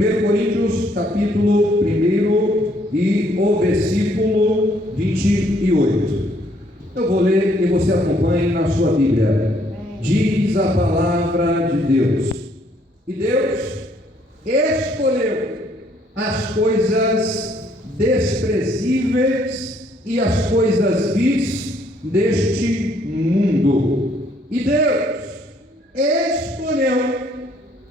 1 Coríntios, capítulo 1 e o versículo 28. Eu vou ler e você acompanhe na sua Bíblia. Diz a palavra de Deus: e Deus escolheu as coisas desprezíveis e as coisas vis deste mundo. E Deus escolheu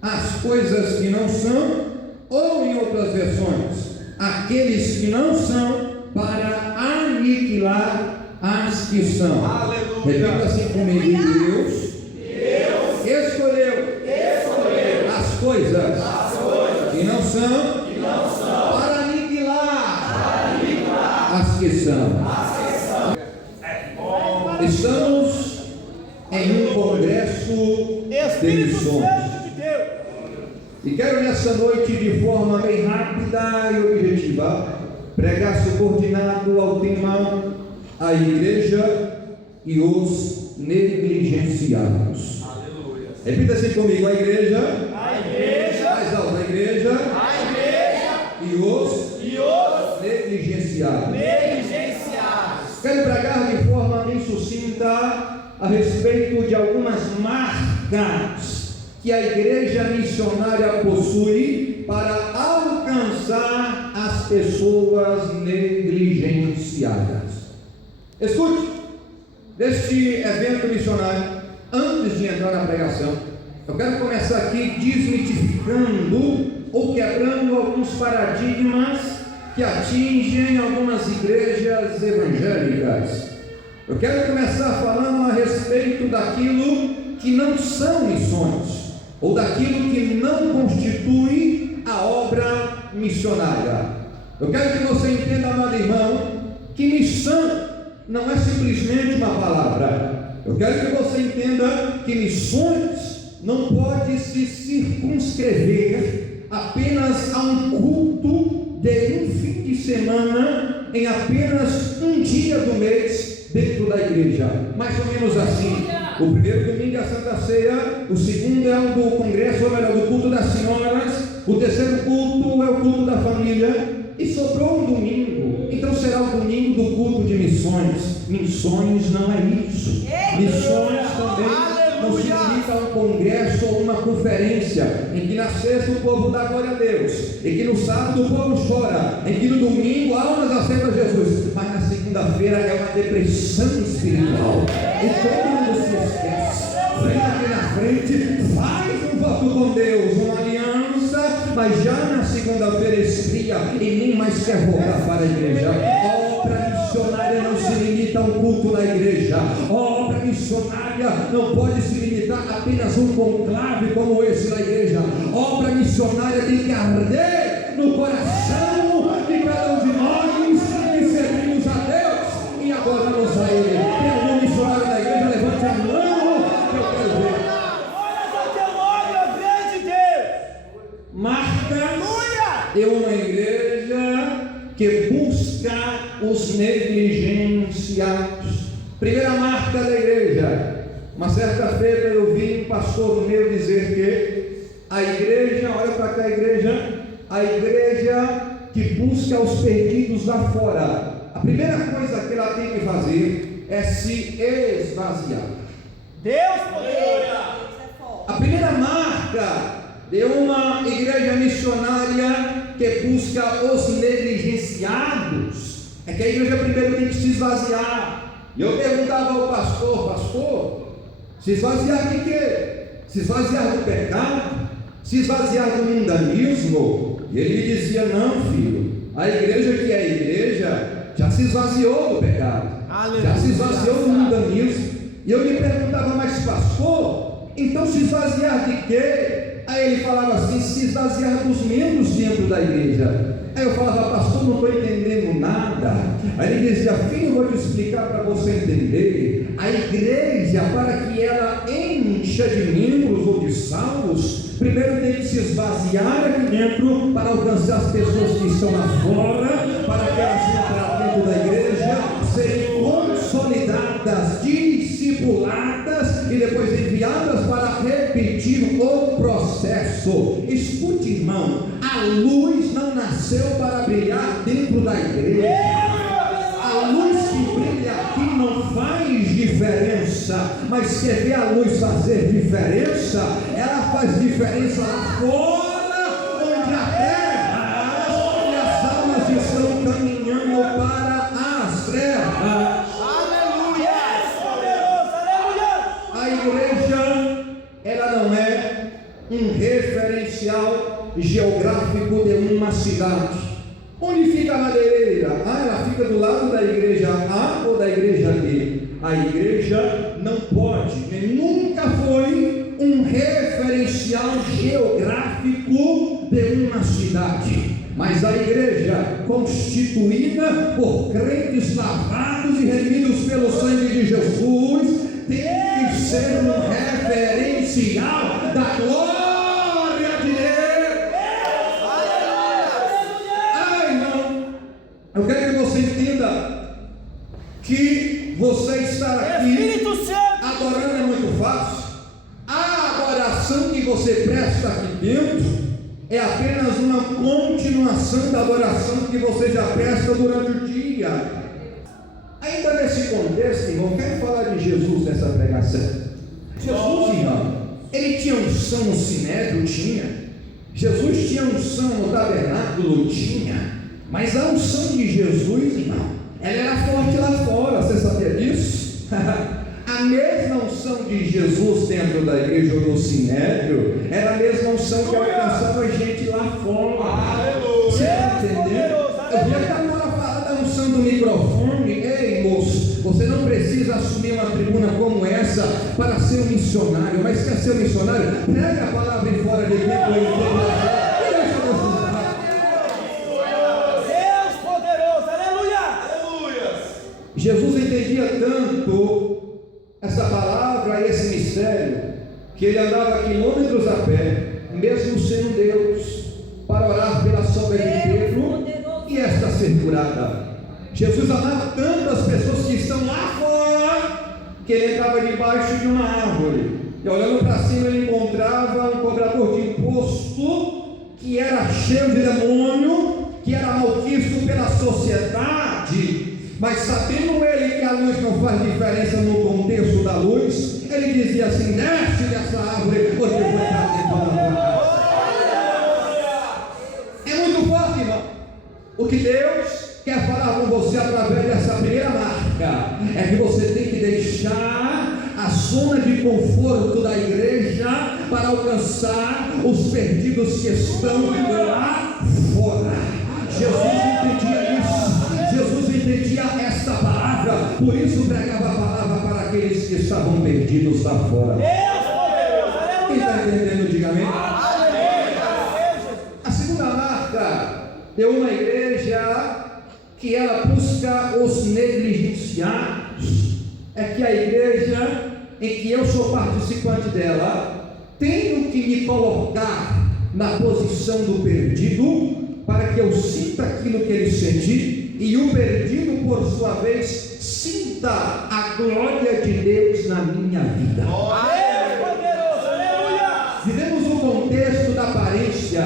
as coisas que não são, ou em outras versões, aqueles que não são, para aniquilar as que são. Aleluia. Repita assim comigo: Deus escolheu as coisas que não são, para aniquilar as que são. Estamos em um congresso de missões. E quero nessa noite, de forma bem rápida e objetiva, pregar subordinado ao tema a igreja e os negligenciados. Aleluia. Repita assim comigo: a igreja, mais alto: a igreja, e os negligenciados. Quero pregar de forma bem sucinta a respeito de algumas marcas que a igreja missionária possui para alcançar as pessoas negligenciadas. Escute, deste evento missionário, antes de entrar na pregação, eu quero começar aqui desmitificando ou quebrando alguns paradigmas que atingem algumas igrejas evangélicas. Eu quero começar falando a respeito daquilo que não são missões, ou daquilo que não constitui a obra missionária. Eu quero que você entenda, amado irmão, que missão não é simplesmente uma palavra. Eu quero que você entenda que missões não pode se circunscrever apenas a um culto de um fim de semana, em apenas um dia do mês dentro da igreja. Mais ou menos assim: o primeiro domingo é a Santa Ceia, o segundo é o do congresso, ou melhor, do culto das senhoras, o terceiro culto é o culto da família, e sobrou um domingo, então será o domingo do culto de missões. Missões não é isso. Missões também não significa um congresso ou uma conferência em que na sexta o povo dá glória a Deus, em que no sábado o povo chora, em que no domingo almas aceitam Jesus, mas na segunda-feira é uma depressão espiritual e todo mundo se esquece. Vem aqui na frente, faz um voto com Deus, uma aliança, mas já na segunda-feira esfria e nem mais quer voltar para a igreja. Obra missionária não se limita a um culto na igreja. Obra missionária não pode se limitar a apenas um conclave como esse na igreja. Obra missionária tem que arder no coração de cada um de nós que servimos a Deus e adoramos a Ele. Tem algum missionário da igreja? Levante a mão que eu quero ver. Marca de uma igreja que busca os negligenciados. Primeira marca da igreja. Uma certa feita eu vi um pastor meu dizer que a igreja, olha para cá, a igreja que busca os perdidos lá fora, a primeira coisa que ela tem que fazer é se esvaziar. Deus poderoso. A primeira marca de uma igreja missionária que busca os negligenciados é que a igreja primeiro tem que se esvaziar. E eu perguntava ao pastor, se esvaziar de quê? Se esvaziar do pecado? Se esvaziar do mundanismo? E ele me dizia: não, filho, a igreja que é a igreja já se esvaziou do pecado. Aleluia. Já se esvaziou do mundanismo. E eu lhe perguntava: mas pastor, então se esvaziar de quê? Aí ele falava assim: se esvaziar dos membros dentro da igreja. Aí eu falava: pastor, não estou entendendo nada. Aí ele dizia: filho, eu vou te explicar para você entender. A igreja, para que ela encha de membros ou de salvos, primeiro tem que se esvaziar aqui dentro para alcançar as pessoas que estão lá fora, para que elas entrem dentro da igreja, serem consolidadas, discipuladas e depois enviadas para repetir o processo. Escute, irmão, a luz não nasceu para brilhar dentro da igreja. A luz que brilha aqui não faz diferença, mas quer ver a luz fazer diferença? Ela faz diferença lá fora, onde a terra, onde as almas estão caminhando para as trevas. Aleluia! Poderoso, aleluia! A igreja, ela não é um referencial geográfico de uma cidade. Onde fica a madeireira? Ela fica do lado da igreja A ou da igreja B? A igreja não pode, nem nunca foi um referencial geográfico de uma cidade. Mas a igreja, constituída por crentes lavados e remidos pelo sangue de Jesus, tem que ser um referencial da glória de Deus. Eu quero que você entenda que você estar aqui adorando é muito fácil. A adoração que você presta aqui dentro é apenas uma continuação da adoração que você já presta durante o dia. Ainda nesse contexto, irmão, quero falar de Jesus nessa pregação. Jesus, irmão, ele tinha unção no sinédrio? Tinha. Jesus tinha unção no tabernáculo? Tinha. Mas a unção de Jesus, irmão, ela era forte lá fora, você sabia disso? A mesma unção de Jesus dentro da igreja ou no sinédrio era a mesma unção que alcançava a gente lá fora. Você está entendendo? Eu vi até agora falar da unção do microfone. Ei, moço, você não precisa assumir uma tribuna como essa para ser um missionário, mas quer ser um missionário? Prega a palavra em fora de tempo e tempo. Jesus entendia tanto essa palavra e esse mistério, que ele andava quilômetros a pé, mesmo sendo Deus, para orar pela sombra de Pedro e esta ser curada. Jesus amava tanto as pessoas que estão lá fora, que ele entrava debaixo de uma árvore, e olhando para cima ele encontrava um cobrador de imposto, que era cheio de demônio, que era malquisto pela sociedade. Mas sabendo ele que a luz não faz diferença no contexto da luz, ele dizia assim: desce dessa árvore, porque eu vou entrar dentro da tua casa. É muito forte, irmão. O que Deus quer falar com você através dessa primeira marca é que você tem que deixar a zona de conforto da igreja para alcançar os perdidos que estão lá fora. Jesus entendia isso. Jesus entendia esta palavra, por isso pregava a palavra para aqueles que estavam perdidos lá fora. Quem está entendendo, diga amém. A segunda marca de uma igreja que ela busca os negligenciados é que a igreja em que eu sou participante dela, tenho que me colocar na posição do perdido, para que eu sinta aquilo que ele sente, e o perdido, por sua vez, sinta a glória de Deus na minha vida. Vivemos no contexto da aparência,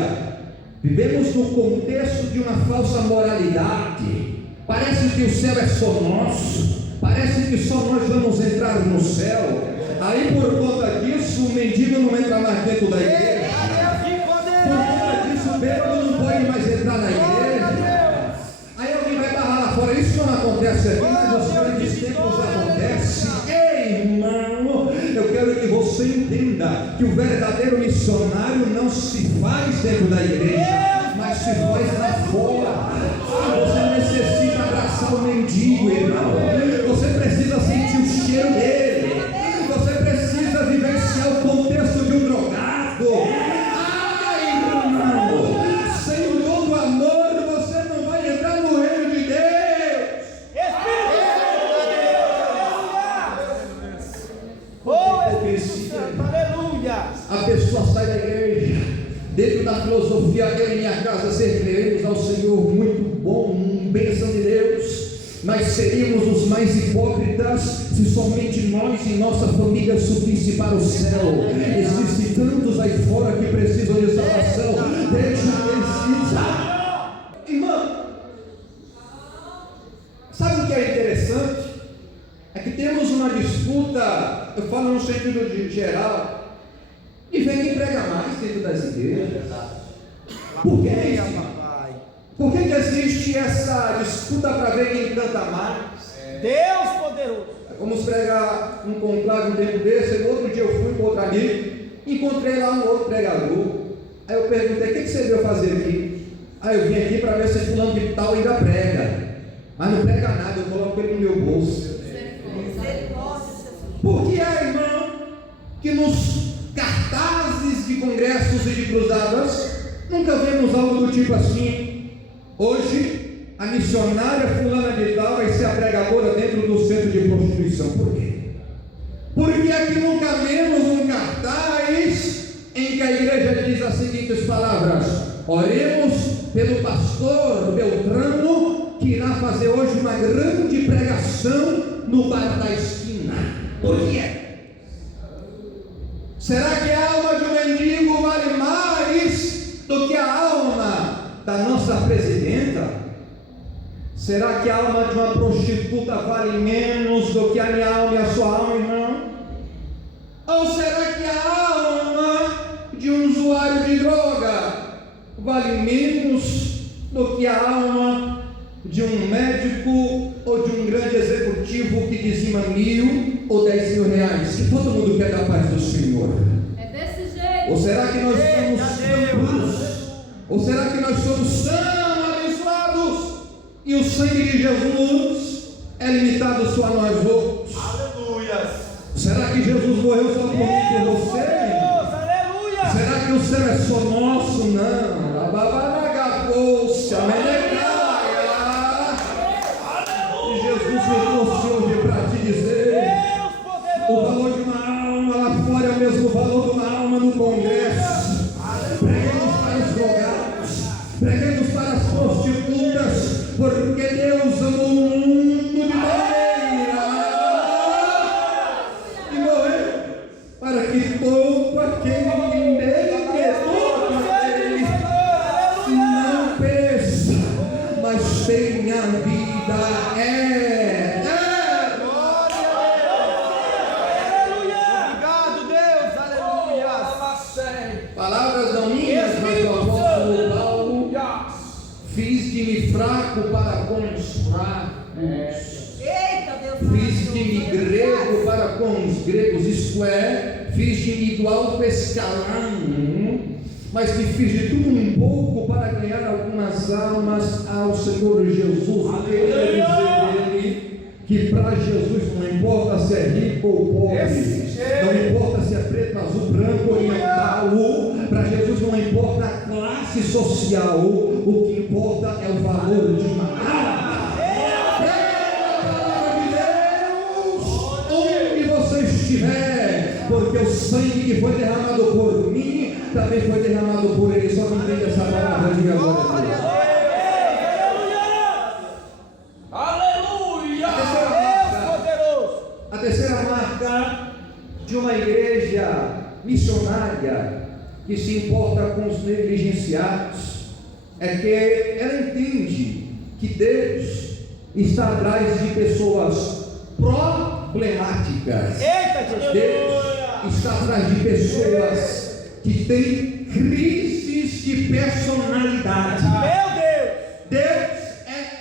vivemos no contexto de uma falsa moralidade. Parece que o céu é só nosso, parece que só nós vamos entrar no céu. Aí, por conta disso, o mendigo não entra mais dentro da igreja. Por conta disso, o bêbado não pode mais entrar na igreja. Isso não acontece aqui, mas nos grandes tempos acontece. Ei, irmão, eu quero que você entenda que o verdadeiro missionário não se faz dentro da igreja, mas se faz lá fora. Você necessita abraçar o mendigo, irmão. Você precisa sentir o cheiro dele. Você precisa vivenciar o contexto de um drogado. Ai, irmão, sem o dom do amor, você não vai entrar no reino de Deus. A pessoa sai da igreja dentro da filosofia: eu e minha casa serviremos ao Senhor. Muito bom, bênção de Deus. Nós seríamos os mais hipócritas se somente nós e nossa família subisse para o céu. Existem tantos aí fora que precisam de salvação. Deixa eles uma disputa, eu falo no sentido geral, e vem quem prega mais dentro das igrejas. Por que isso? Por que existe essa disputa para ver quem canta mais? Deus poderoso. Vamos pregar um conclave um tempo desse, e no outro dia eu fui com outro amigo, encontrei lá um outro pregador. Aí eu perguntei: o que você veio fazer aqui? Aí eu vim aqui para ver se fulano de tal ainda prega. Mas não prega nada, eu coloco ele no meu bolso. Por que é, irmão, que nos cartazes de congressos e de cruzadas nunca vemos algo do tipo assim: hoje a missionária fulana de tal vai ser a pregadora dentro do centro de prostituição? Por quê? Porque aqui nunca vemos um cartaz em que a igreja diz as seguintes palavras: oremos pelo pastor Beltrano, que irá fazer hoje uma grande pregação no bar da esquina. Por quê? Será que a alma de um mendigo vale mais do que a alma da nossa presidenta? Será que a alma de uma prostituta vale menos do que a minha alma e a sua alma, irmão? Ou será que a alma de um usuário de droga vale menos do que a alma de um médico ou de um grande executivo que dizima 1.000 ou 10.000 reais, que todo mundo quer da paz do Senhor? É desse jeito. Ou será que nós somos puros? Ou será que nós somos tão abençoados e o sangue de Jesus é limitado só a nós outros? Aleluia. Será que Jesus morreu só por mim e por você? Aleluia. Será que o céu é só nosso? Não. A babaragapoxa, menecaia. E Jesus me trouxe hoje para te dizer: o valor de uma alma lá fora é o mesmo valor de uma alma no congresso. Preguemos para os drogados, preguemos para as prostitutas, porque Deus amou o mundo de maneira e morreu para que todo aquele que nele crê não pereça, mas tenha vida Obrigado, Deus. Aleluia. Palavras não minhas, mas do apóstolo Paulo: fiz de mim fraco para com os fracos, fiz de mim grego para com os gregos, isto é, fiz de mim do alto escalão, mas que fiz de tudo um pouco para ganhar algumas almas ao Senhor Jesus. Queria dizer dele que para Jesus não importa se é rico ou pobre, não importa se é preto, azul, branco, oriental, para Jesus não importa a classe social, o que importa é o valor de uma alma. Prega a palavra de Deus onde você estiver, porque o sangue que foi derramado por mim também foi derramado por ele. Só que entende essa palavra de agora. A terceira marca de uma igreja missionária que se importa com os negligenciados é que ela entende que Deus está atrás de pessoas problemáticas. Deus está atrás de pessoas que têm crises de personalidade. Deus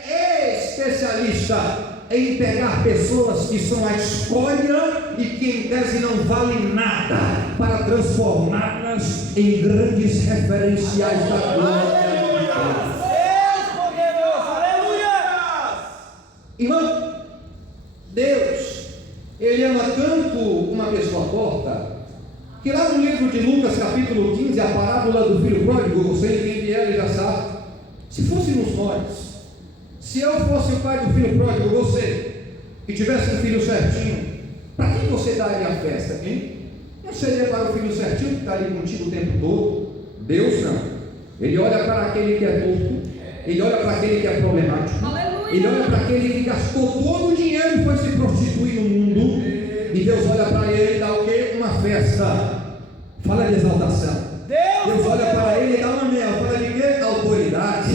é especialista em pegar pessoas que são a escória e que em tese não valem nada, para transformá-las em grandes referenciais da glória. Irmão, Deus, Ele ama tanto uma pessoa torta, que lá no livro de Lucas capítulo 15, a parábola do filho pródigo, você entende ela e já sabe. Se fôssemos nós, se eu fosse o pai do filho pródigo, você, que tivesse um filho certinho, para quem você daria a festa, hein? Não seria para o filho certinho que está ali contigo o tempo todo? Deus não. Ele olha para aquele que é torto, ele olha para aquele que é problemático, ele olha para aquele que gastou todo o dinheiro e foi se prostituir no mundo, e Deus olha para ele e dá o quê? Uma festa. Fala de exaltação. Deus olha para ele e dá uma meia. Fala de quê? Autoridade.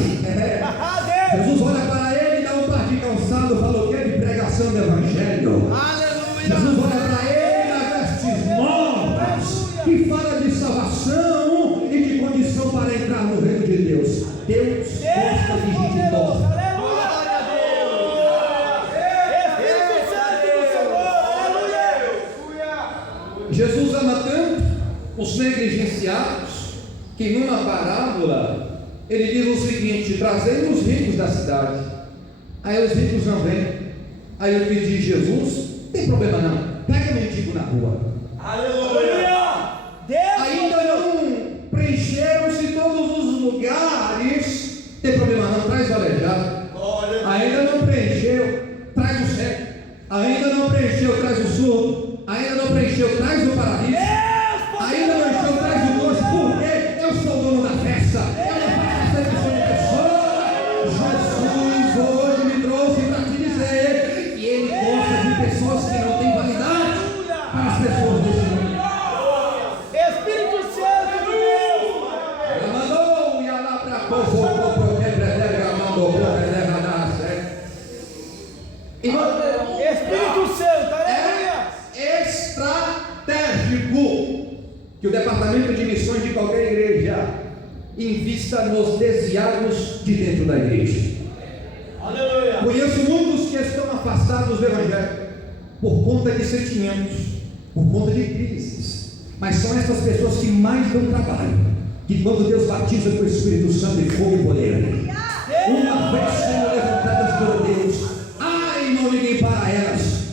Jesus olha para ele e dá um par de calçado. Fala o quê? De pregação do evangelho. Jesus os negligenciados, que numa parábola ele diz o seguinte: trazei os ricos da cidade. Aí os ricos não vêm. Aí o que diz Jesus: não tem problema não, pega mendigo na rua. Aleluia! Deus Ainda não preencheram-se todos os lugares, não tem problema não, traz o aleijado. Ainda não preencheu, traz o cego. Ainda não preencheu, traz o surdo. Ainda não preencheu, traz o paralítico. Ainda não encheu, traz o coxo. Porque eu sou o dono da festa. Eu não faço acepção de pessoas. Jesus hoje me trouxe para te dizer que Ele gosta de pessoas que não têm validade para as pessoas desse mundo. Espírito Santo de Deus. Ela mandou e ela para povo. Espírito Santo, aleluia! É estratégico que o departamento de missões de qualquer igreja invista nos desviados de dentro da igreja. Aleluia! Conheço muitos que estão afastados do Evangelho por conta de sentimentos, por conta de crises, mas são essas pessoas que mais dão trabalho, que quando Deus batiza com o Espírito Santo e fogo e poder, uma vez sendo levantadas por Deus, não ninguém para elas.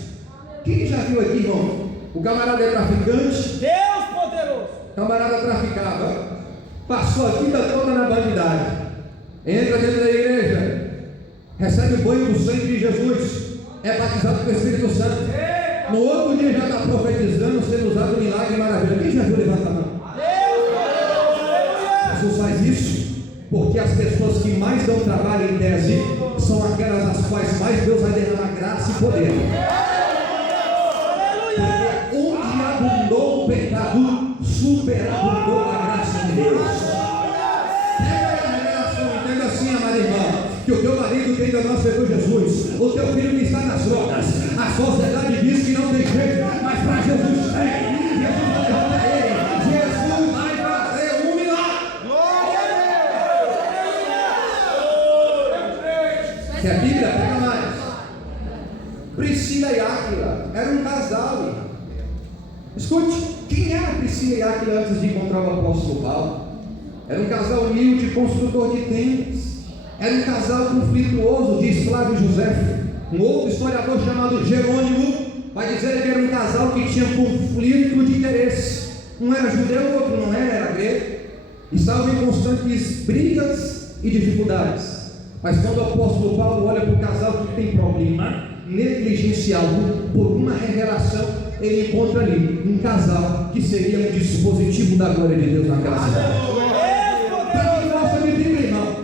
Quem já viu aqui, irmão? O camarada é traficante. Deus poderoso. O camarada traficava, passou a vida toda na bandidagem, entra dentro da igreja, recebe o banho do sangue de Jesus, é batizado com o Espírito Santo. No outro dia já está profetizando, sendo usado milagre e maravilha. Quem já viu? Levanta a mão. Deus poderoso. Jesus faz isso porque as pessoas que mais dão trabalho em tese são aquelas às quais mais Deus vai derramar graça e poder. Porque onde abundou o pecado, superabundou a graça de Deus. Pega a revelação, entenda assim, amada irmã, que o teu marido que ainda não aceitou Jesus, o teu filho que está nas drogas, a sociedade diz que não tem jeito, mas para Jesus tem. Jesus vai levantar ele. Jesus vai fazer um milagre. Que a Bíblia pega mais. Priscila e Áquila eram um casal. Escute, quem era Priscila e Áquila antes de encontrar o apóstolo Paulo? Era um casal humilde, construtor de tendas. Era um casal conflituoso, diz Flávio José. Um outro historiador chamado Jerônimo vai dizer que era um casal que tinha conflito de interesse. Um era judeu, o outro não era grego. Estavam em constantes brigas e dificuldades. Mas quando o apóstolo Paulo olha para o casal que tem problema, negligenciado por uma revelação, ele encontra ali um casal que seria um dispositivo da glória de Deus naquela cidade. Para quem gosta de Bíblia, irmão,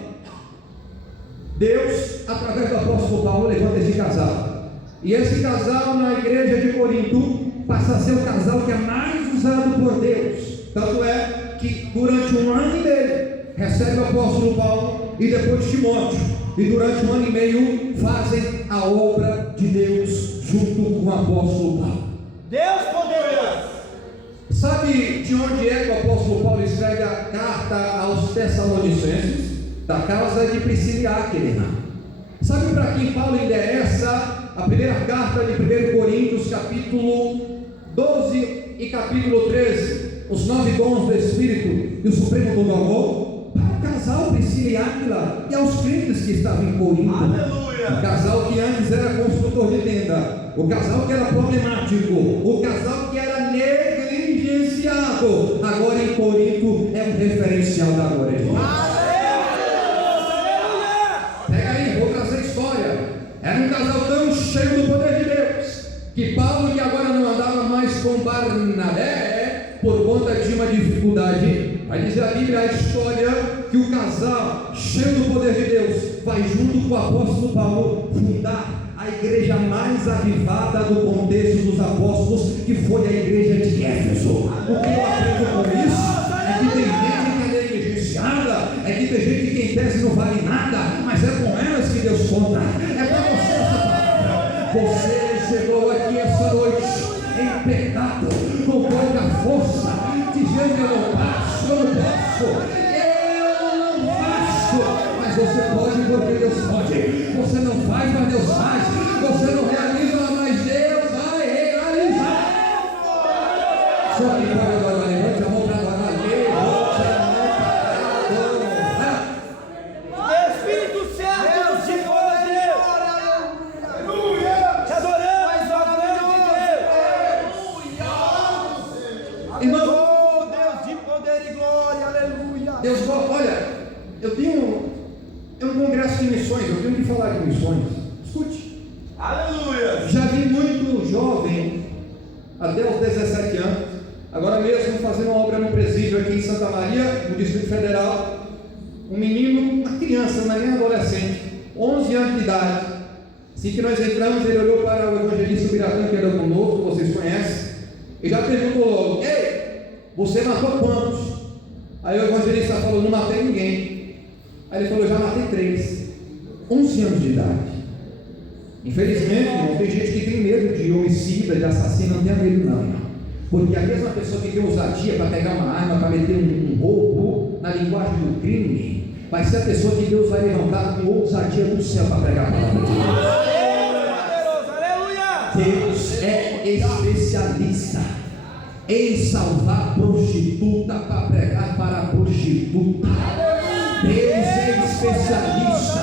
Deus, através do apóstolo Paulo, levanta esse casal. E esse casal na igreja de Corinto passa a ser o casal que é mais usado por Deus. Tanto é que durante um ano e meio recebe o apóstolo Paulo e depois Timóteo, e durante um ano e meio fazem a obra de Deus junto com o apóstolo Paulo. Deus poderoso. Sabe de onde é que o apóstolo Paulo escreve a carta aos Tessalonicenses? Da casa de Priscila e Áquila. Sabe para quem Paulo endereça a primeira carta de 1 Coríntios, capítulo 12 e capítulo 13, os 9 dons do Espírito e o supremo dom do amor? Para o casal Priscila e Áquila e aos crentes que estavam em Corinto. Aleluia. O casal que antes era construtor de tenda, o casal que era problemático, o casal que era negligenciado, agora em Corinto é um referencial da glória de Deus. Pega aí, vou trazer a história. Era um casal tão cheio do poder de Deus que Paulo, que agora não andava mais com Barnabé por conta de uma dificuldade, vai dizer a Bíblia, a história, que o casal cheio do poder de Deus vai junto com o apóstolo Paulo fundar a igreja mais avivada do contexto dos apóstolos, que foi a igreja de Éfeso. O que eu aprendo com isso é que tem gente que é negligenciada, é que tem gente que em tese não vale nada, mas é com elas que Deus conta. É para você essa palavra. Você chegou aqui essa noite em pecado, com pouca força, dizendo: eu não passo, eu não posso, eu não faço. Mas você pode, porque Deus pode. Você não faz, mas Deus faz. Você não realiza, mas Deus vai realizar. Só que para agora, levante a mão para agora. um congresso de missões, eu tenho que falar de missões. Escute. Aleluia. Já vi muito jovem, até os 17 anos, agora mesmo fazendo uma obra no presídio aqui em Santa Maria, no Distrito Federal. Um menino, uma criança, não é nem adolescente, 11 anos de idade. Assim que nós entramos, ele olhou para o evangelista Biratã, que era conosco, vocês conhecem, e já perguntou logo: ei, você matou quantos? Aí o evangelista falou: não matei ninguém. Aí ele falou: já matei 3. 11 anos de idade. Infelizmente, não tem gente que tem medo de homicida, de assassino, não tenha medo não. Porque a mesma pessoa que tem ousadia para pegar uma arma, para meter um roubo, na linguagem do crime, vai ser a pessoa que Deus vai levantar com ousadia do céu para pregar a palavra de Deus. Deus é especialista em salvar prostituta para pregar para a prostituta. Deus é especialista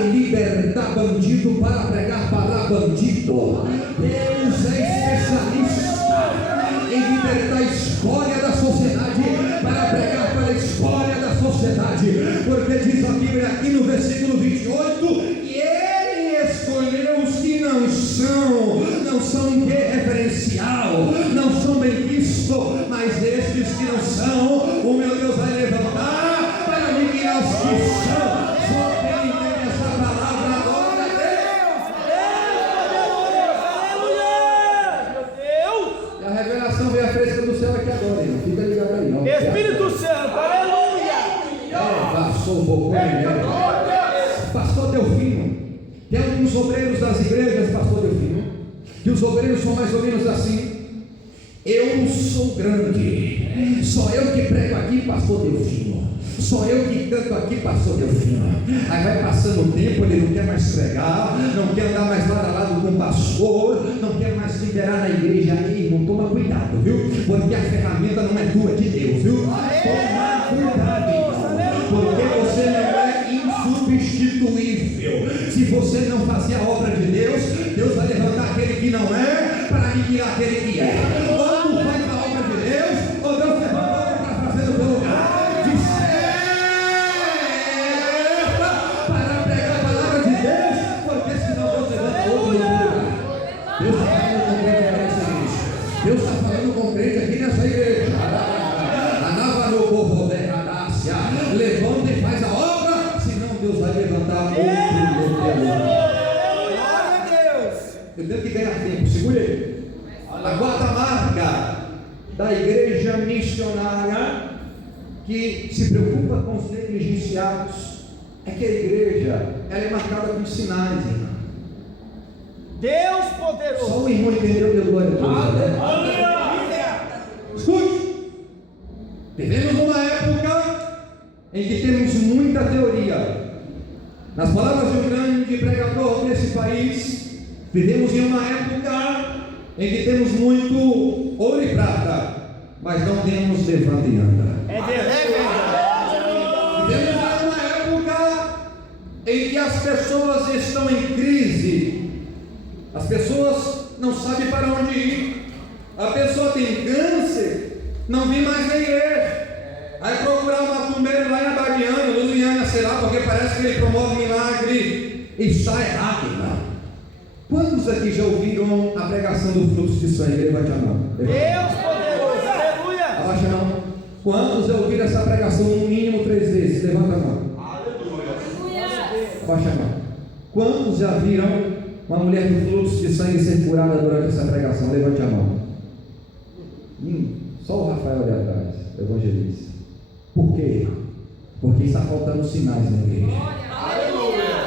em libertar bandido para pregar para bandido. Deus é especialista em libertar a escória da sociedade para pregar para a escória da sociedade, porque diz a Bíblia aqui no versículo 28 que Ele escolheu os que não são referencial, não são bem vistos, mas estes que não são, o meu Deus vai levantar para aniquilar os que são. Só quem entende essa palavra agora, Deus. E a revelação veio a fresca do céu aqui agora, irmão. Fica ligado aí, ó. Espírito Santo, aleluia. Passou bocão, Pastor Delfino, tem alguns obreiros das igrejas, Pastor Delfino, que os obreiros são mais ou menos assim: eu sou grande, só eu que prego aqui, Pastor Delfino, só eu que canto aqui, Pastor Delfino. Aí vai passando o tempo, ele não quer mais pregar, não quer andar mais lado a lado com o pastor, não quer mais liderar na igreja. Aí, irmão, toma cuidado, viu? Porque a ferramenta não é tua, é de Deus, viu? Toma cuidado, irmão, porque você não é insubstituível. Se você não fazer a obra de Deus, Deus vai levantar aquele que não é para aniquilar aquele que é. Ou tu faz a obra de Deus, ou Deus levanta a obra para fazer no teu lugar. De certa para pregar a palavra de Deus, porque senão Deus levanta outro no teu lugar. Deus está falando com crente aqui nessa igreja. Deus está falando com crente aqui nessa igreja. Levanta e faz a obra, senão Deus vai levantar outro no teu lugar. Eu tenho que ganhar tempo, segure aí. A quarta marca da igreja missionária que se preocupa com os negligenciados é que a igreja ela é marcada com sinais, irmão. Deus poderoso. Só o irmão entendeu, deu glória a Deus. Escute, vivemos uma época em que temos muita teoria. Nas palavras de um grande pregador desse país, vivemos em uma época em que temos muito ouro e prata, mas não temos levanta e anda. Vivemos em uma época em que as pessoas estão em crise, as pessoas não sabem para onde ir, a pessoa tem câncer, não vem mais na igreja. Aí procurar um macumbeiro lá em Abadiana, Lusiana, sei lá, porque parece que ele promove milagre. E está errado, irmão. Quantos aqui já ouviram a pregação do fluxo de sangue? Levante a mão. Deus poderoso, aleluia. Abaixa a mão. Quantos já ouviram essa pregação no mínimo 3 vezes? Levanta a mão. Aleluia. Abaixa a mão. Quantos já viram uma mulher do fluxo de sangue ser curada durante essa pregação? Levante a mão. Só o Rafael ali atrás, evangelista. Por quê? Porque está faltando sinais na igreja.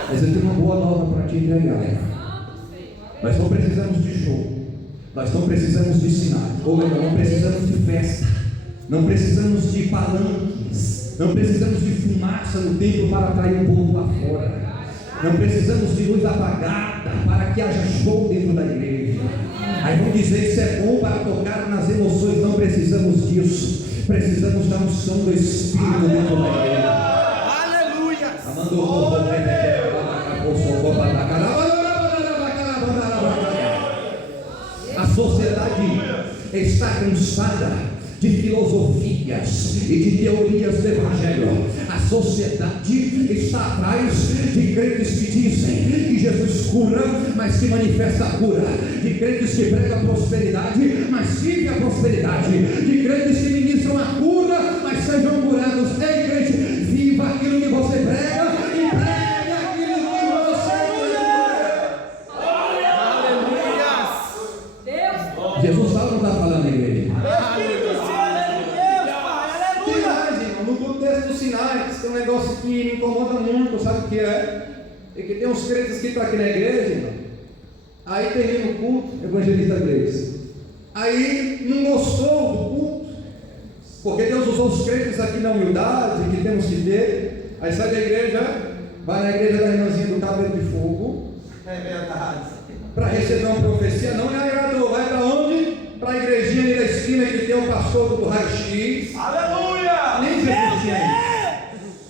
Mas eu tenho uma boa nova para te entregar. Nós não precisamos de show, nós não precisamos de sinais, ou melhor, não precisamos de festa, não precisamos de palanques, não precisamos de fumaça no templo para atrair o povo lá fora, não precisamos de luz apagada para que haja show dentro da igreja. Aí vão dizer que isso é bom para tocar nas emoções. Não precisamos disso, precisamos da unção do Espírito dentro da igreja. Aleluia. A sociedade está cansada de filosofias e de teorias do Evangelho. A A sociedade está atrás de crentes que dizem que Jesus cura, mas que manifesta a cura, de crentes que pregam prosperidade, mas vive a prosperidade, de crentes que ministram a cura, mas sejam curados. Ei, crente, viva aquilo que você prega e pregue aquilo que você prega. Jesus não está falando, igreja. No contexto dos sinais, tem um negócio que me incomoda muito, sabe o que é? É que tem uns crentes que estão aqui na igreja, irmão. Aí termina o culto, evangelista Gleice. Aí não gostou do culto, porque Deus usou os crentes aqui na humildade que temos que ter. Aí sai da igreja, vai na igreja da irmãzinha do cabelo de fogo. É verdade. Para receber uma profecia, não me agradou. Vai para onde? Para a igrejinha ali da esquina que tem o pastor do raio-x. Aleluia! Nem Jesus tinha.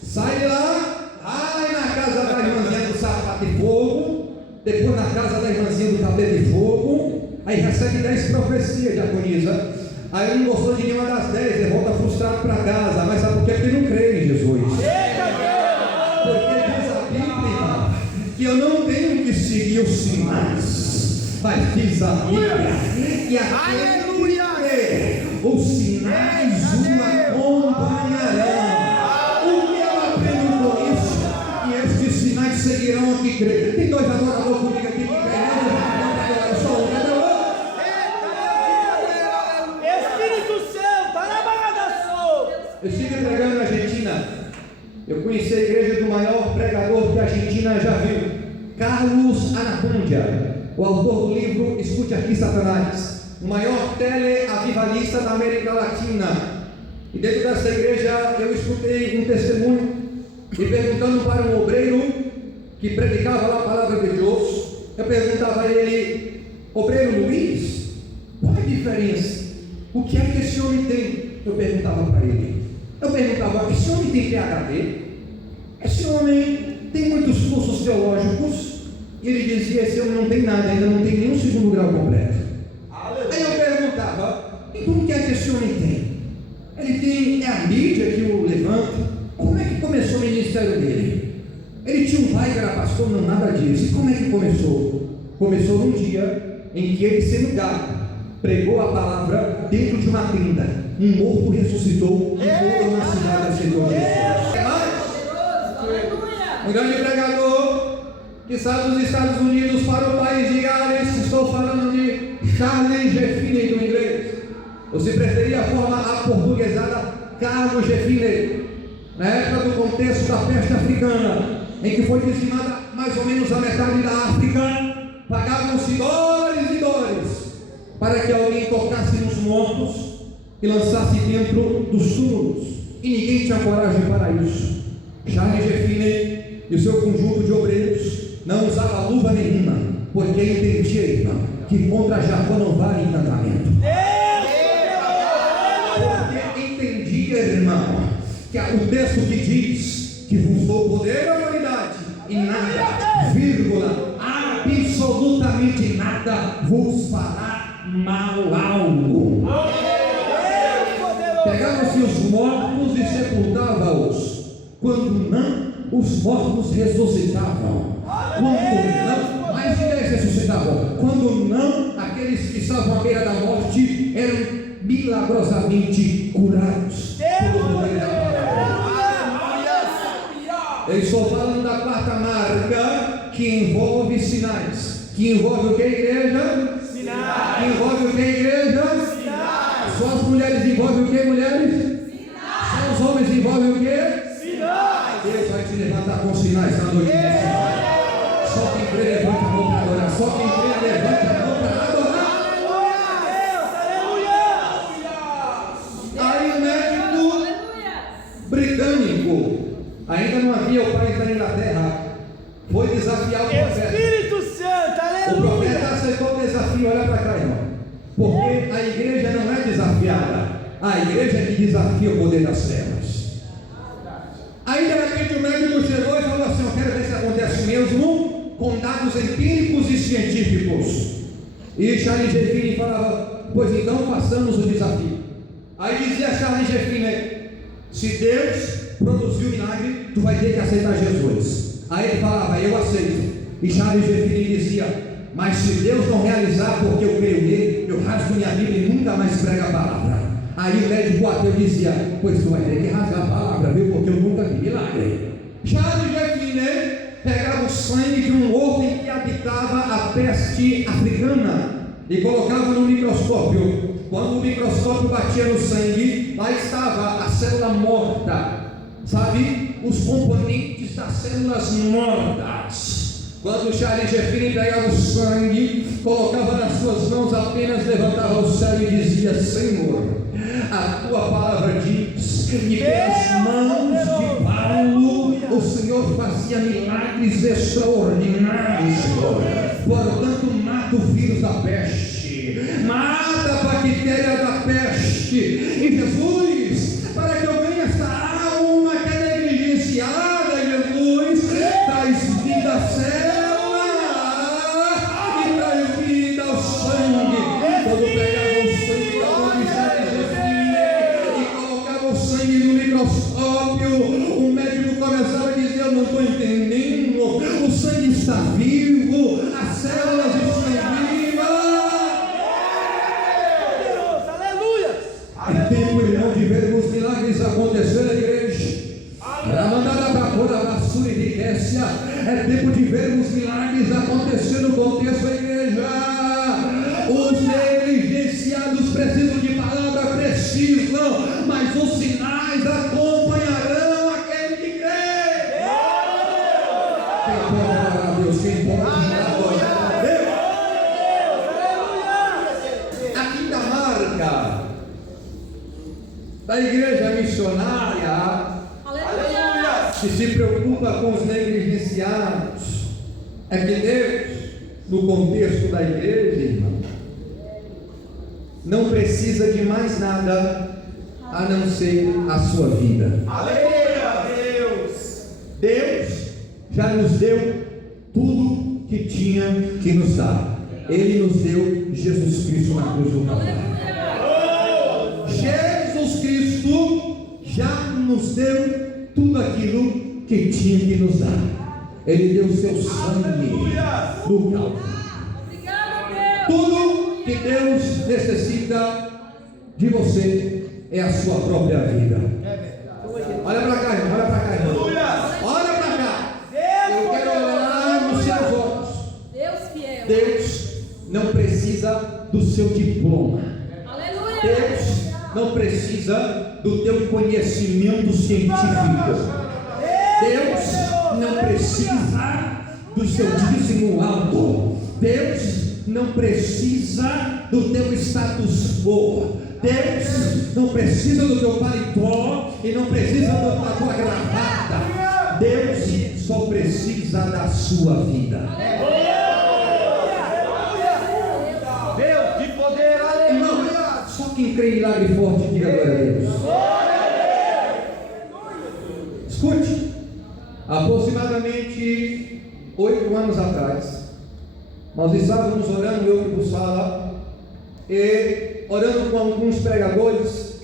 Sai de lá, vai na casa da irmãzinha do sapato de fogo, depois na casa da irmãzinha do cabelo de fogo, aí recebe 10 profecias, diaconisa. Aí não gostou de nenhuma das 10, ele volta frustrado para casa. Mas sabe por quê? Porque não crê em Jesus. Porque diz a Bíblia que eu não tenho que seguir os sinais, mas diz a Bíblia que aleluia, os sinais o acompanharão. O que eu aprendo com isso? Que estes sinais seguirão a que crê. Tem dois adoradores comigo aqui que creem. Espírito Santo, alabado. Eu estive pregando na Argentina. Eu conheci a igreja do maior pregador que a Argentina já viu, Carlos Anacondia, o autor do livro Escute Aqui, Satanás, o maior teleavivalista da América Latina. E dentro dessa igreja eu escutei um testemunho e perguntando para um obreiro que predicava lá a palavra de Deus, eu perguntava a ele: obreiro Luiz, qual é a diferença? O que é que esse homem tem? Eu perguntava para ele. Eu perguntava: esse homem tem PhD? Esse homem tem muitos cursos teológicos? E ele dizia: esse homem não tem nada, ainda não tem nenhum segundo grau completo. Aí eu perguntava: então o que é que esse homem tem? Ele tem, é a mídia que o levanta. Como é que começou o ministério dele? Ele tinha um pai que era pastor? Não, nada disso. E como é que começou? Começou num dia em que ele, sendo gato, pregou a palavra dentro de uma tenda. Um morto ressuscitou e toda uma cidade aceitou Jesus. Um grande pregador que sai dos Estados Unidos para o país de Gales. Estou falando de Charles G. Finney do inglês. Ou se preferir a forma aportuguesada, Carlos G. Finney. Na época do contexto da peste africana, em que foi dizimada mais ou menos a metade da África, pagavam-se dólares e dólares para que alguém tocasse nos mortos e lançasse dentro dos túmulos, e ninguém tinha coragem para isso. Charles G. Finney e o seu conjunto de obreiros não usava luva nenhuma, porque entendia, irmão, que contra Jacó não vale encantamento. Porque entendia, irmão, que o texto que diz que vos dou poder e autoridade, e nada, vírgula, absolutamente nada vos fará mal algum. Pegavam-se os mortos e sepultavam-os. Quando não, os mortos ressuscitavam. Quando não, mais de 10 ressuscitavam. Quando não, aqueles que estavam à beira da morte eram milagrosamente curados. Eu estou falando da quarta marca, que envolve sinais. Que envolve o que, igreja? Sinais. Que envolve o que, igreja? Sinais. Só as mulheres envolvem o que, mulheres? Sinais. Só os homens envolvem o que? Sinais. Deus vai te levantar com sinais na noite. Só quem crê levanta a mão para adorar. Só quem crê levanta a mão para adorar. Aí o médico britânico, ainda não havia o país da Inglaterra, foi desafiar o profeta. Espírito Santo, aleluia. O profeta aceitou o desafio. Olha para cá, irmão. Porque a igreja não é desafiada, a igreja é que desafia o poder das trevas. Aí de repente o médico chegou e falou assim: eu quero ver se acontece mesmo, com dados empíricos e científicos. E Charles G. Finney falava: pois então façamos o desafio. Aí dizia Charles G. Finney: se Deus produziu milagre, tu vai ter que aceitar Jesus. Aí ele falava, eu aceito. E Charles Jeffrey dizia, mas se Deus não realizar porque eu creio nele, eu rasgo minha Bíblia e nunca mais prego a palavra. Aí o médico ateu dizia, pois tu vai ter que rasgar a palavra, viu, porque eu nunca vi milagre. Charles Jeffrey pegava o sangue de um homem que habitava a peste africana e colocava no microscópio. Quando o microscópio batia no sangue, lá estava a célula morta, sabe? Os componentes das células mortas. Quando Charles Jeffrey pegava o sangue, colocava nas suas mãos, apenas levantava o céu e dizia, Senhor, a tua palavra diz que pelas mãos de Paulo o Senhor fazia milagres extraordinários, Senhor. Portanto, mata o vírus da peste, mata a bactéria da peste. E Jesus, para que eu ganhe essa alma que é negligenciada, Jesus, traz vida à célula e traz vida ao sangue. Quando pegava o sangue da e colocava o sangue no microscópio, o médico começava a dizer, eu não estou entendendo, o sangue está vivo, as células estão vivas. Aleluia! É tempo, irmão, de vermos milagres acontecer na igreja. É tempo de vermos milagres acontecer no contexto da igreja. Os negligenciados precisam de palavra, precisam, mas os sinais acompanharão aquele que crê. Quem pode adorar a Deus? Quem pode adorar a Deus? A quinta marca da igreja missionária que se preocupa com os negligenciados é que Deus, no contexto da igreja, irmão, não precisa de mais nada a não ser a sua vida. Aleluia, Deus! Deus já nos deu tudo que tinha que nos dar. Ele nos deu Jesus Cristo na cruz do Calvário. Jesus Cristo já nos deu tudo aquilo que tinha que nos dar. Ele deu o seu sangue no Calvário. Tudo que Deus necessita de você é a sua própria vida. Olha para cá, irmão. Olha para cá, irmão. Olha para cá. Eu quero olhar nos seus olhos. Deus não precisa do seu diploma. Deus não precisa do teu conhecimento científico. Deus não precisa do seu dízimo alto. Deus não precisa do teu status quo. Deus não precisa do teu paletó e não precisa da tua gravata. Deus só precisa da sua vida. Deus de poder, aleluia! Só quem crê em milagre forte, diga glória a Deus. Escute, aproximadamente 8 anos atrás, nós estávamos orando, eu e o Sala, e orando com alguns pregadores,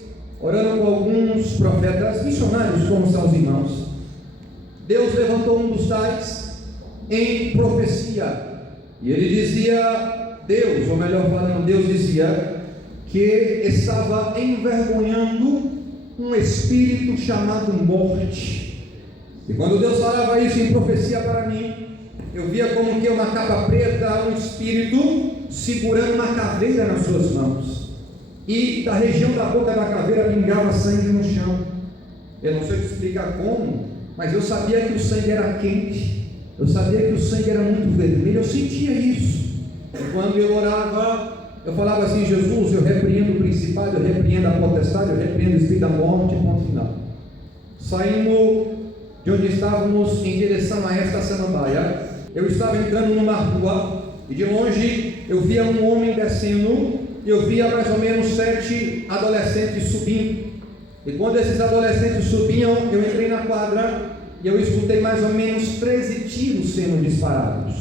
orando com alguns profetas, missionários, como são os irmãos. Deus levantou um dos tais em profecia, e ele dizia, Deus, ou melhor falando, Deus dizia que estava envergonhando um espírito chamado morte. E quando Deus falava isso em profecia para mim, eu via como que uma capa preta, um espírito segurando uma caveira nas suas mãos, e da região da boca da caveira pingava sangue no chão. Eu não sei te explicar como, mas eu sabia que o sangue era quente, eu sabia que o sangue era muito vermelho, eu sentia isso. E quando eu orava, eu falava assim, Jesus, eu repreendo o principado, eu repreendo a potestade, eu repreendo o espírito da morte, ponto final. Saímos de onde estávamos em direção a esta samambaia. Eu estava entrando numa rua, e de longe eu via um homem descendo, e eu via mais ou menos 7 adolescentes subindo. E quando esses adolescentes subiam, eu entrei na quadra, e eu escutei mais ou menos 13 tiros sendo disparados.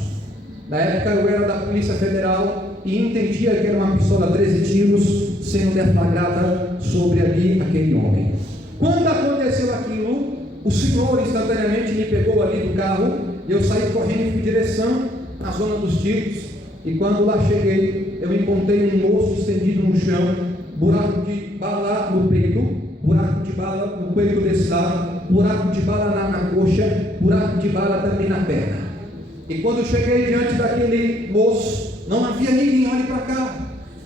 Na época eu era da Polícia Federal, e entendia que era uma pistola 13 tiros sendo deflagrada sobre ali aquele homem. Quando aconteceu aquilo, o Senhor instantaneamente me pegou ali do carro e eu saí correndo em direção à zona dos tiros. E quando lá cheguei, eu encontrei um moço estendido no chão, buraco de bala no peito, buraco de bala no peito desse lado, buraco de bala na coxa, buraco de bala também na perna. E quando eu cheguei diante daquele moço, não havia ninguém, olhe para cá,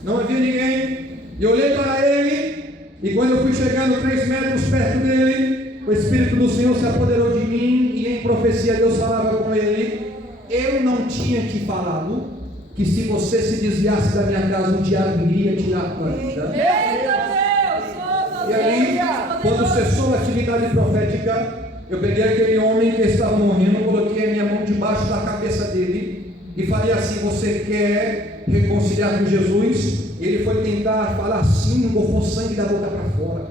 não havia ninguém. E olhei para ele, e quando eu fui chegando 3 metros perto dele, o Espírito do Senhor se apoderou de mim, e em profecia Deus falava com ele: eu não tinha te falado que se você se desviasse da minha casa, o diabo iria tirar a tua vida? E aí, quando cessou a atividade profética, eu peguei aquele homem que estava morrendo, coloquei a minha mão debaixo da cabeça dele e falei assim: você quer reconciliar com Jesus? Ele foi tentar falar assim, engolfou sangue da boca para fora.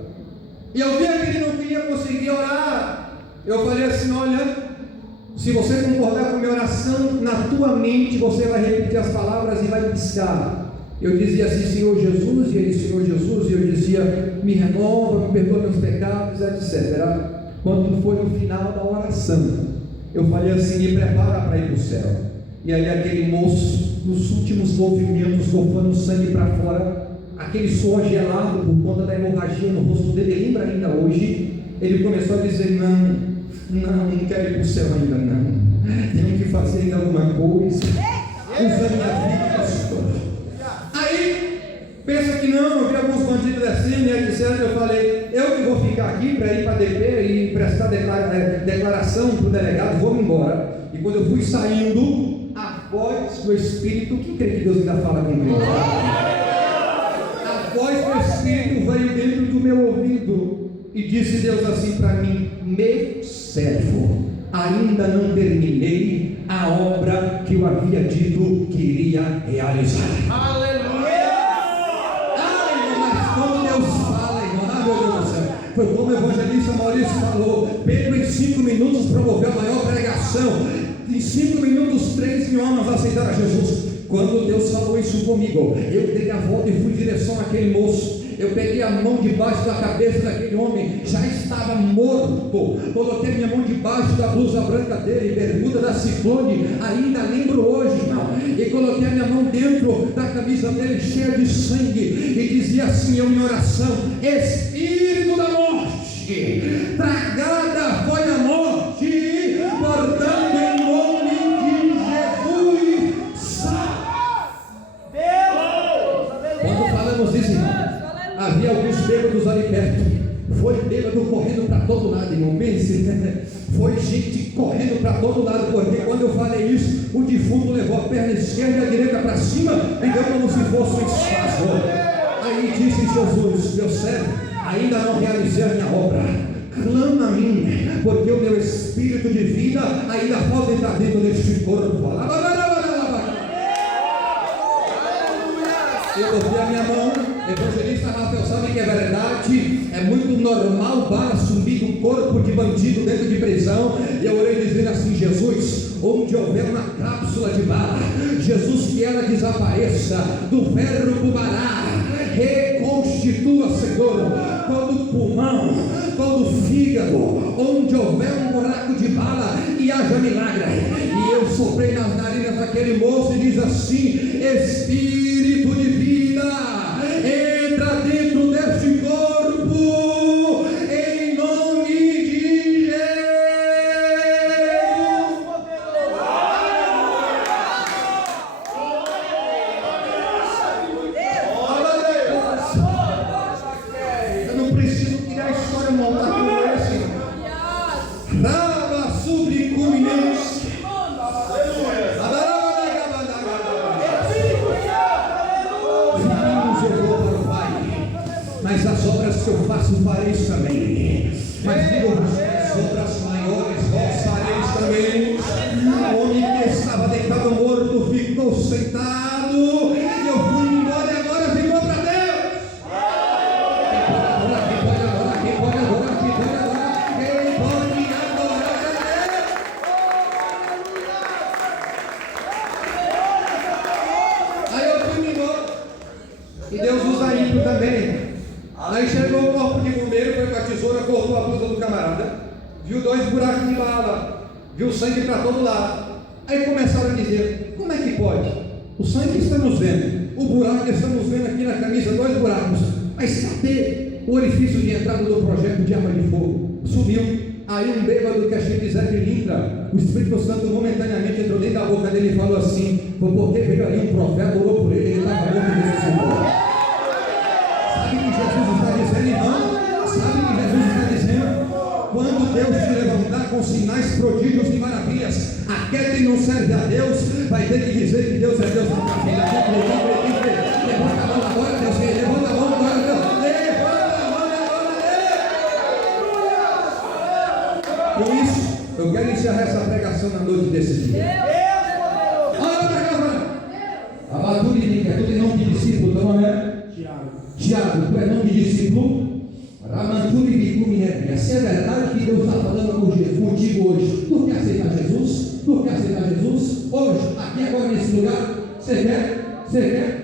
E eu vi que ele não queria conseguir orar. Eu falei assim: olha, se você concordar com a minha oração, na tua mente você vai repetir as palavras e vai piscar. Eu dizia assim: Senhor Jesus, e ele: Senhor Jesus, e eu dizia: me renova, me perdoa meus pecados, etc. Quando foi no final da oração, eu falei assim: me prepara para ir para o céu. E aí aquele moço, nos últimos movimentos, golfando sangue para fora, aquele suor gelado por conta da hemorragia no rosto dele, lembra ainda hoje, ele começou a dizer: não quero ir para o céu ainda não, tenho que fazer ainda alguma coisa, usa minha vida, pastor. Aí, pensa que não, eu vi alguns bandidos descendo e etc. Eu falei: eu que vou ficar aqui para ir para a DP e prestar declaração para o delegado, vou embora. E quando eu fui saindo, a voz do Espírito, quem crê que Deus ainda fala comigo? A voz do Espírito veio dentro do meu ouvido e disse Deus assim para mim: meu servo, ainda não terminei a obra que eu havia dito que iria realizar. Aleluia! Ai, mas como Deus fala, irmão, meu Deus do céu. Foi como o evangelista Maurício falou: Pedro em 5 minutos promoveu a maior pregação. Em 5 minutos 3 mil almas aceitaram a Jesus. Quando Deus falou isso comigo, eu dei a volta e fui em direção àquele moço. Eu peguei a mão debaixo da cabeça daquele homem, já estava morto. Coloquei minha mão debaixo da blusa branca dele, bermuda da Ciclone, ainda lembro hoje, irmão. E coloquei a minha mão dentro da camisa dele, cheia de sangue, e dizia assim em minha oração: Espírito da morte, tragada foi a morte, portanto em nome de Jesus, quando falamos isso, irmão, havia alguns bêbados ali perto. Foi bêbado correndo para todo lado, irmão. Pense, foi gente correndo para todo lado, porque quando eu falei isso, o defunto levou a perna esquerda e a direita para cima e deu como se fosse um espaço. Aí disse Jesus: meu servo, ainda não realizei a minha obra, clama a mim, porque o meu espírito de vida ainda pode estar dentro deste corpo. Eu botei a minha mão. Evangelista Rafael sabe que é verdade. É muito normal bala sumir do corpo de bandido dentro de prisão. E eu orei dizendo assim: Jesus, onde houver uma cápsula de bala, Jesus, que ela desapareça do ferro bubará, reconstitua, Senhor, todo o pulmão, todo o fígado, onde houver um buraco de bala, e haja milagre. E eu soprei nas narinas daquele moço e diz assim: Espírito de vida, entra dentro deste corpo, em nome de Jesus. Eu não preciso criar história montada como essa. Raba subricuminense. Mas as obras que eu faço fareis também. Mas digo, as obras maiores vós fareis também. O homem que estava deitado morto ficou sentado, e eu fui embora e agora ficou para Deus. Quem pode adorar? Quem pode adorar? Quem pode adorar? Quem pode adorar a Deus? Aí eu fui embora. E Deus usa ímpio também. Aí chegou o corpo de bombeiro, foi com a tesoura, cortou a blusa do camarada, viu 2 buracos de bala, viu sangue para todo lado. Aí começaram a dizer: como é que pode? O sangue estamos vendo, o buraco estamos vendo aqui na camisa, 2 buracos, mas cadê o orifício de entrada do projeto de arma de fogo? Sumiu. Aí um bêbado que é cheio de Zé Pilintra, o Espírito Santo momentaneamente entrou dentro da boca dele e falou assim: foi porque veio ali um profeta, orou por ele, ele estava morto e ressuscitou. Sabe o que Jesus está dizendo, irmão? Sabe o que Jesus está dizendo? Quando Deus te levantar com sinais, prodígios e maravilhas, aquele que não serve a Deus vai ter que dizer que Deus é Deus na tua vida. Levanta a mão agora, Deus, levanta a mão agora, Deus, levanta a mão agora, Deus. Com isso, eu quero encerrar essa pregação na noite desse dia. Olha para cá, a maturidade, é tudo em nome de discípulo, teu nome é? Tiago, tu é nome de discípulo? Ramanturi Bicumi, se é verdade que Deus está falando contigo hoje, tu quer aceitar Jesus? Tu quer aceitar Jesus? Hoje, aqui agora nesse lugar, você quer? Você quer?